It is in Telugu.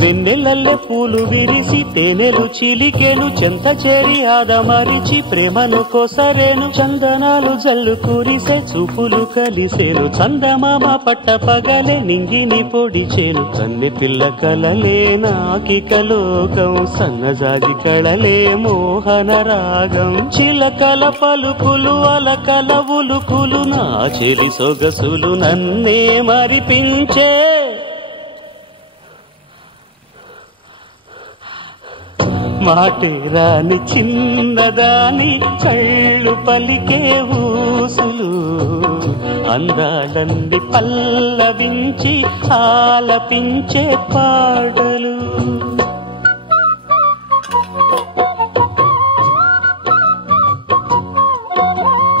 వెన్నెలల్లె పూలు విరిసి తేనెలు చిలికెను చెంత చేరి ఆదమరిచి ప్రేమను కోసరేను చందనాలు జల్లు కురిసే చూపులు కలిసేను చందమామ పట్ట పగలే నింగిని పొడిచేను కన్నె పిల్ల కలలే నాకిక లోకం సన్నజాజి కళలే మోహన రాగం చిలకల పలుకులు అలకల ఉలుకులు నా చెలి సొగసులు నన్నే మరిపించే మాటు రాని చిన్నదాని కళ్ళు పలికే ఊసులు అందాలన్నీ పల్లవించి ఆలపించే పాటలు